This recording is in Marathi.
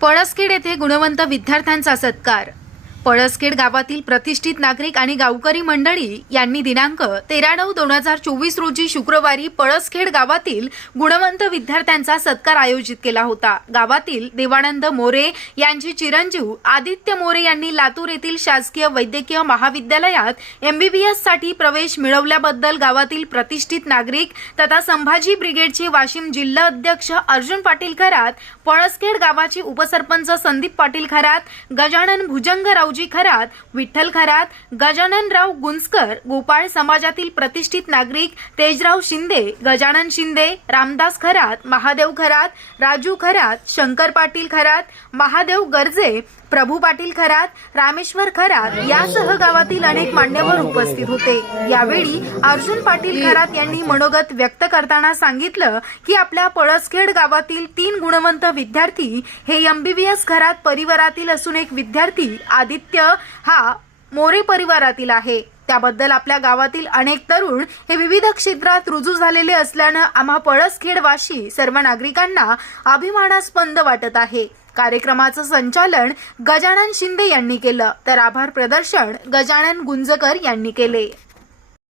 पळसखेड येथे गुणवंत विद्यार्थ्यांचा सत्कार. पळसखेड गावातील प्रतिष्ठित नागरिक आणि गावकरी मंडळी यांनी दिनांक तेरा नऊ दोन हजार चोवीस रोजी शुक्रवारी पळसखेड गावातील गुणवंत विद्यार्थ्यांचा सत्कार आयोजित केला होता. गावातील देवानंद मोरे यांचे चिरंजीव आदित्य मोरे यांनी लातूर येथील शासकीय वैद्यकीय महाविद्यालयात एमबीबीएससाठी प्रवेश मिळवल्याबद्दल गावातील प्रतिष्ठित नागरिक तथा संभाजी ब्रिगेडचे वाशिम जिल्हा अध्यक्ष अर्जुन पाटील खरात पळसखेड गावाचे उपसरपंच संदीप पाटील खरात गजानन रावजी खरात विठ्ठल खरात गजाननराव गुंजकर गोपाळ समाजातील प्रतिष्ठित नागरिक तेजराव शिंदे गजानन शिंदे रामदास खरात महादेव खरात राजू खरात शंकर पाटील खरात महादेव गर्जे प्रभू पाटील खरात रामेश्वर खरात यासह गावातील अनेक मान्यवर उपस्थित होते. यावेळी अर्जुन पाटील खरात यांनी मनोगत व्यक्त करताना सांगितलं की आपल्या पळसखेड गावातील तीन गुणवंत विद्यार्थी हे एमबीबीएस खरात परिवारातील असून एक विद्यार्थी आदित्य हा मोरे परिवारातील आहे. त्याबद्दल आपल्या गावातील अनेक तरुण हे विविध क्षेत्रात रुजू झालेले असल्यानं आम्हा पळसखेडवाशी सर्व नागरिकांना अभिमानास्पद वाटत आहे. कार्यक्रमाचं संचालन गजानन शिंदे यांनी केलं. तर आभार प्रदर्शन गजानन गुंजकर यांनी केले.